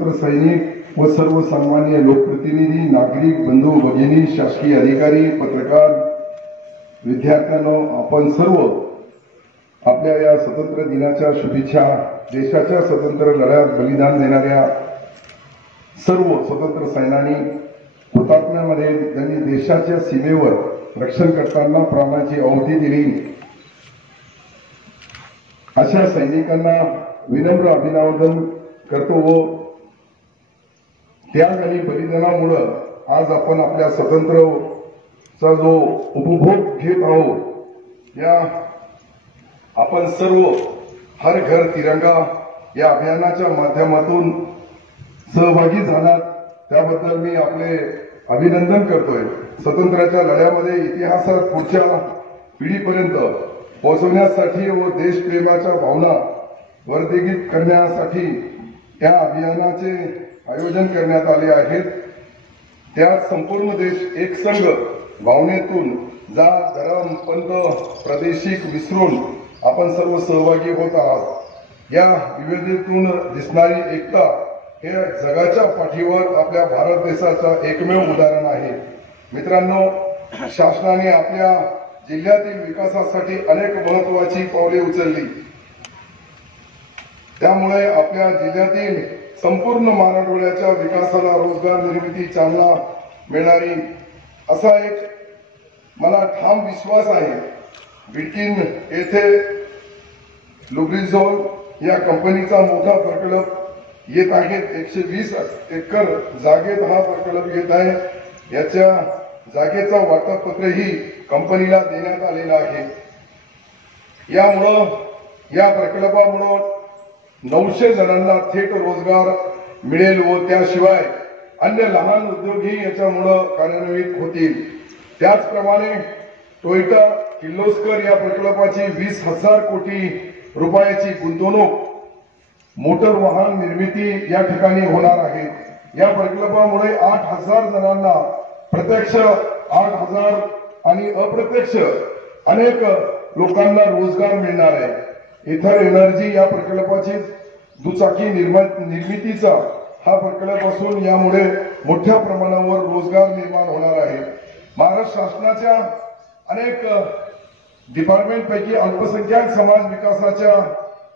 सशस्त्र सैनिक व सर्व सन्माननीय लोकप्रतिनिधी, नागरिक बंधू भगिनी, शासकीय अधिकारी, पत्रकार, विद्यार्थ्यांनो, आपण सर्व आपल्या या स्वतंत्र दिनाच्या शुभेच्छा. देशाच्या स्वतंत्र लढ्यात बलिदान देणाऱ्या सर्व स्वतंत्र सैनानी हुतात्म्यामध्ये त्यांनी देशाच्या सीमेवर रक्षण करताना प्राणाची आहुती दिली अशा सैनिकांना विनम्र अभिवादन करतो व त्याग आणि बलिदानामुळे आज आपण आपल्या स्वातंत्र्याचा जो उपभोग घेत आहोत, या आपण सर्व हर घर तिरंगा या अभियानाच्या माध्यमातून सहभागी झालात, त्याबद्दल मी आपले अभिनंदन करतोय. स्वातंत्र्याच्या लढ्यामध्ये इतिहासात पुढच्या पिढीपर्यंत पोहोचवण्यासाठी व देशप्रेमाच्या भावना वर्धित करण्यासाठी या अभियानाचे आयोजन करण्यात आले आहेत. त्यात संपूर्ण देश एकसंघ भावनेतून जात, धर्म, पंथ, प्रादेशिक विसरून आपण सर्व सहभागी होत आहात. या विविधतेतून दिसणारी एकता हे जगाच्या पाठीवर आपल्या भारत देशाचा एकमेव उदाहरण आहे. मित्रांनो, शासनाने आपल्या जिल्ह्यातील विकासासाठी अनेक महत्वाची पावले उचलली. त्यामुळे आपल्या जिल्ह्यातील संपूर्ण मराठवाड्याच्या विकासाला रोजगार निर्मिती चालना मिळणारी असा एक मला ठाम विश्वास आहे. बिडकीन येथे लुब्रिझोल या कंपनीचा मोठा प्रकल्प येत आहे. 120 एकर जागेत हा प्रकल्प येत आहे. याच्या जागेचा वाटपपत्रही कंपनीला देण्यात आलेलं आहे. यामुळं या प्रकल्पामुळं 900 जणांना थेट रोजगार मिळेल व त्याशिवाय अन्य लहान उद्योगही याच्यामुळं कार्यान्वित होतील. त्याचप्रमाणे टोयोटा किर्लोस्कर या प्रकल्पाची 20,000 कोटी रुपयाची गुंतवणूक मोटर वाहन निर्मिती या ठिकाणी होणार आहे. या प्रकल्पामुळे 8,000 जणांना प्रत्यक्ष 8,000 आणि अप्रत्यक्ष अनेक लोकांना रोजगार मिळणार आहे. इथर एनर्जी या प्रकल्पाची दुचाकी निर्मितीचा हा प्रकल्प असून यामुळे मोठ्या प्रमाणावर रोजगार निर्माण होणार आहे. महाराष्ट्र शासनाच्या अनेक डिपार्टमेंटपैकी अल्पसंख्याक समाज विकासाच्या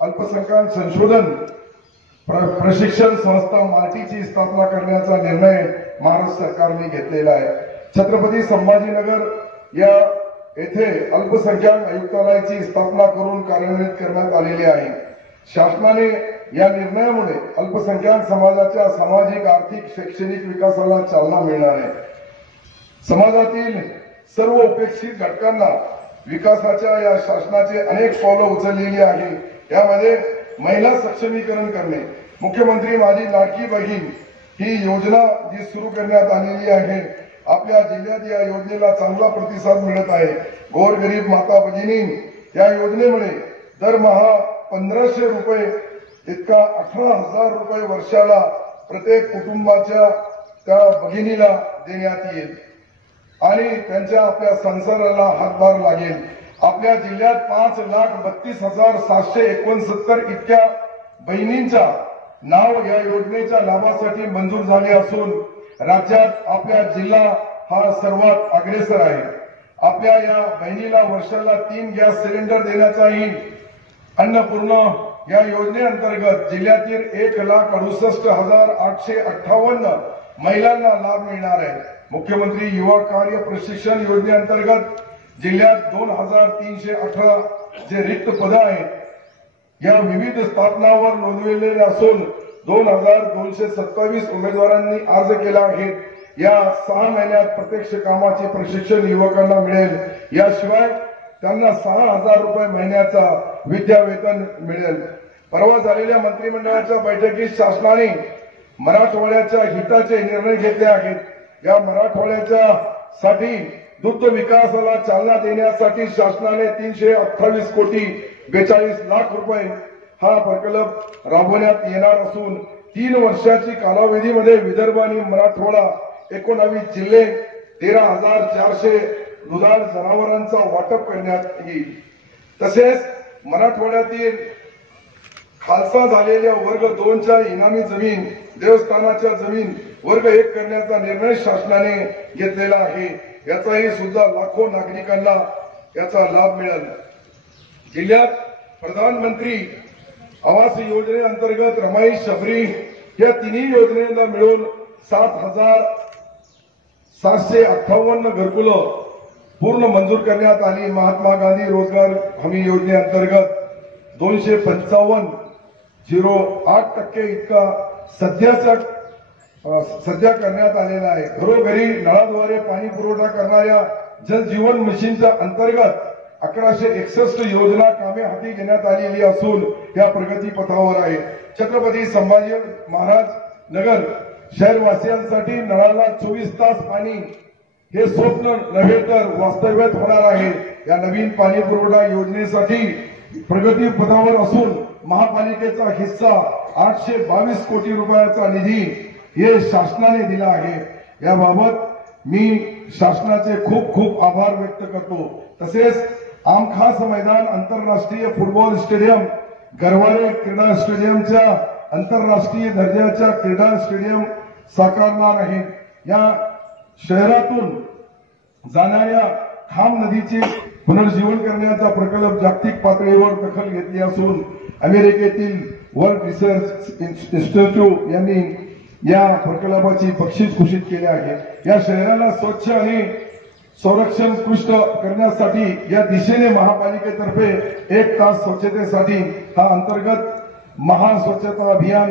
अल्पसंख्याक संशोधन प्रशिक्षण संस्था मार्टीची स्थापना करण्याचा निर्णय महाराष्ट्र सरकारने घेतलेला आहे. छत्रपती संभाजीनगर या येथे अल्पसंख्याक आयुक्तालयाची स्थापना करून कार्यान्वित करण्यात आलेली आहे. शासनाने या निर्णयामुळे अल्पसंख्याक समाजाच्या सामाजिक, आर्थिक, शैक्षणिक विकासाला चालना मिळणार आहे. समाजातील सर्व उपेक्षित घटकांना विकासाच्या या शासनाचे अनेक पावलं उचललेली आहे. यामध्ये महिला सक्षमीकरण करणे, मुख्यमंत्री माझी लाडकी बहीण ही योजना जी सुरू करण्यात आलेली आहे, आपल्या जिल्ह्यात या योजनेला चांगला प्रतिसाद मिळत आहे. गोरगरीब माता भगिनी या योजनेमुळे दरमहा 1,500 रुपये इतका 18,000 रुपये वर्षाला प्रत्येक कुटुंबाच्या त्या भगिनीला देण्यात येईल आणि त्यांच्या आपल्या संसाराला हातभार लागेल. आपल्या जिल्ह्यात 5,32,769 इतक्या बहिणींच्या नाव या योजनेच्या लाभासाठी मंजूर झाले असून राज्यात आपल्या जिल्हा हा सर्वात अग्रेसर आहे. आपल्या या बहिणीला वर्षाला 3 गॅस सिलेंडर देण्याचाही अन्नपूर्ण या योजनेअंतर्गत जिल्ह्यातील 1,68,858 महिलांना लाभ मिळणार आहे. मुख्यमंत्री युवा कार्य प्रशिक्षण योजनेअंतर्गत जिल्ह्यात 2,318 जे रिक्त पद आहेत या विविध स्थापनावर नोंदविलेले असून 2,227 उमेदवारांनी अर्ज केला आहे. या 6 महिन्यात प्रत्यक्ष कामाचे प्रशिक्षण युवकांना मिळेल. याशिवाय त्यांना 6,000 रुपये महिन्याचा विद्यावेतन मिळेल. परवा झालेल्या मंत्रिमंडळाच्या बैठकीत शासनाने मराठवाड्याच्या हिताचे निर्णय घेतले आहेत. या मराठवाड्याच्या साठी द्रुत विकासाला चालना देण्यासाठी शासनाने 328 कोटी 42 लाख रुपये हा प्रकल्प राबवण्यात येणार असून 3 वर्षाची कालावधीमध्ये विदर्भ आणि मराठवाडा 19 जिल्हे 13,400 दुधाळ जनावरांचा वाटप करण्यात येईल. तसेच मराठवाड्यातील खालसा झालेल्या वर्ग 2च्या इनामी जमीन देवस्थानाच्या जमीन वर्ग 1 करण्याचा निर्णय शासनाने घेतलेला आहे। याचाही सुद्धा लाखो नागरिकांना याचा लाभ मिळेल। जिल्ह्यात प्रधानमंत्री आवास योजनेअंतर्गत रमाई शबरी या तिन्ही योजनेला मिळून 7,758 घरकुलं पूर्ण मंजूर करण्यात आली। महात्मा गांधी रोजगार हमी योजनेअंतर्गत 255.08% इतका सध्या करण्यात आलेला आहे। घरोघरी नळाद्वारे पाणी पुरवठा करणाऱ्या जल जीवन मिशनच्या अंतर्गत 1161 योजना कामे हाती घेण्यात आलेली असून या प्रगती पथावर आहे। छत्रपती संभाजी महाराज नगर शहरवासियांसाठी नळाला 24 तास पाणी हे स्वप्न नव्हे तर वास्तव्यात होणार आहे। या नवीन पाणी पुरवठा योजनेसाठी प्रगती पथावर असून महापालिकेचा हिस्सा 822 कोटी रुपयाचा निधी हे शासनाने दिला आहे। याबाबत मी शासनाचे खूप खूप आभार व्यक्त करतो। तसेच आमखास मैदान आंतरराष्ट्रीय फुटबॉल स्टेडियम गरवारे क्रीडा स्टेडियमच्या आंतरराष्ट्रीय दर्जाच्या क्रीडा स्टेडियम साकारणार आहे। या शहरातून जाणाऱ्या खाम नदीचे पुनर्जीवन करण्याचा प्रकल्प जागतिक पातळीवर दखल घेतली असून अमेरिकेतील वर्ल्ड रिसर्च इन्स्टिट्यूट यांनी या प्रकल्पाची बक्षीस घोषित केले आहे। या शहराला स्वच्छ आणि संरक्षण उत्कृष्ट करण्यासाठी या दिशेने महापालिकेतर्फे 1 तास स्वच्छतेसाठी हा अंतर्गत महास्वच्छता अभियान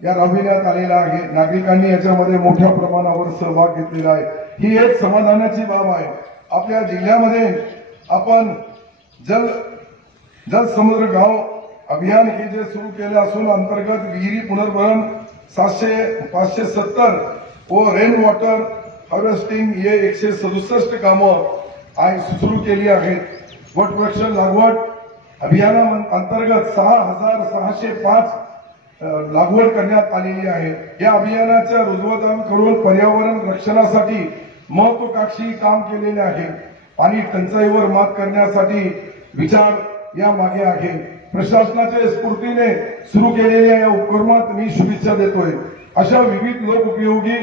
या राबविण्यात आलेला आहे। नागरिकांनी याच्यामध्ये मोठ्या प्रमाणावर सहभाग घेतलेला आहे। ही एक समाधानाची बाब आहे। आपल्या जिल्ह्यामध्ये आपण जल समुद्र गाव अभियान हे जे सुरू केले असून अंतर्गत विहिरी पुनर्भरण 570 व रेन वॉटर हार्वेस्टिंग हे 167 कामं सुरू केली आहेत। वटवृक्ष लागवड अभियानाअंतर्गत 6,605 लागवड करण्यात आलेली आहे। या अभियानाच्या रुजवतांकडून पर्यावरण रक्षणासाठी महत्वाकांक्षी काम केलेले आहे। पाणी टंचाईवर मात करण्यासाठी विचार या मागे आहे। प्रशासनाच्या स्फूर्तीने सुरू केलेल्या या उपक्रमात मी शुभेच्छा देतोय। अशा विविध लोकउपयोगी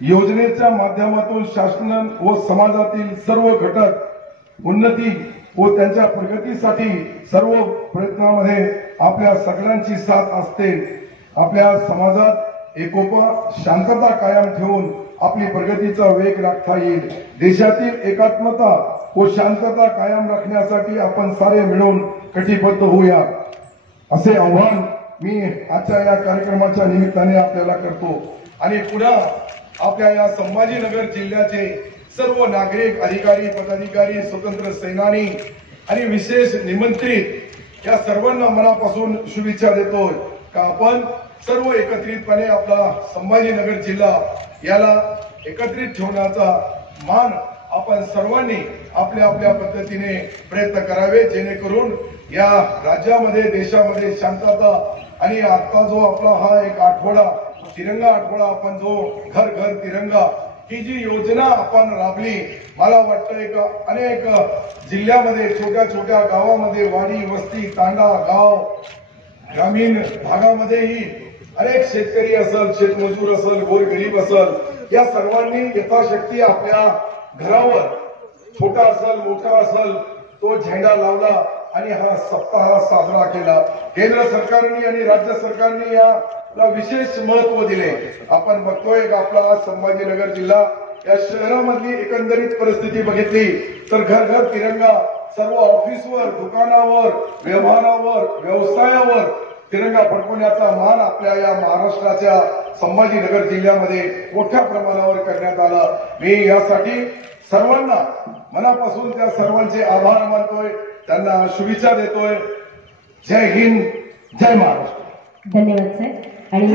योजनेच्या माध्यमातून शासन व समाजातील सर्व घटक उन्नती व त्यांच्या प्रगतीसाठी सर्व प्रयत्नांमध्ये आपल्या सगळ्यांची साथ असते। आपल्या समाजात एकोपा शांतता कायम ठेवून आपली प्रगतीचा वेग राखता येईल। देशातील एकात्मता व शांतता कायम राखण्यासाठी आपण सारे मिळून कटिबद्ध होऊया असे आव्हान मी आजच्या या कार्यक्रमाच्या निमित्ताने आपल्याला करतो। आणि पुन्हा आपल्या या संभाजीनगर जिल्ह्याचे सर्व नागरिक अधिकारी पदाधिकारी स्वतंत्र सेनानी आणि विशेष निमंत्रित या सर्वांना मनापासून शुभेच्छा देतोय का आपण सर्व एकत्रितपणे आपला संभाजीनगर जिल्हा याला एकत्रित ठेवण्याचा मान आपण सर्वांनी आपल्या आपल्या पद्धतीने प्रयत्न करावे जेणेकरून या राज्यामध्ये देशामध्ये शांतता आणि आता जो आपला हा एक आठवडा तिरंगा आठवडा आपण जो घर घर तिरंगा ही जी योजना आपण राबली मला वाटतंय का अनेक जिल्ह्यामध्ये छोट्या छोट्या गावामध्ये वाडी वस्ती तांडा गाव ग्रामीण भागामध्येही अनेक शेतकरी असेल शेतमजूर असेल गोरगरीब असेल या सर्वांनी यथाशक्ती आपल्या घरावर छोटा असेल मोठा असेल तो झेंडा लावला आणि हा सप्ताह साजरा केला। केंद्र सरकारने आणि राज्य सरकारने याला विशेष महत्व दिले। आपण बघतोय की आपला संभाजीनगर जिल्हा या शहरामधली एकंदरीत परिस्थिती बघितली तर घर घर तिरंगा सर्व ऑफिसवर दुकानावर व्यवहारावर व्यवसायावर तिरंगा फडकवण्याचा मान आपल्या या महाराष्ट्राच्या संभाजीनगर जिल्ह्यामध्ये मोठ्या प्रमाणावर करण्यात आला। मी यासाठी सर्वांना मनापासून त्या सर्वांचे आभार मानतोय त्यांना शुभेच्छा देतोय। जय हिंद जय महाराष्ट्र। धन्यवाद सर। आणि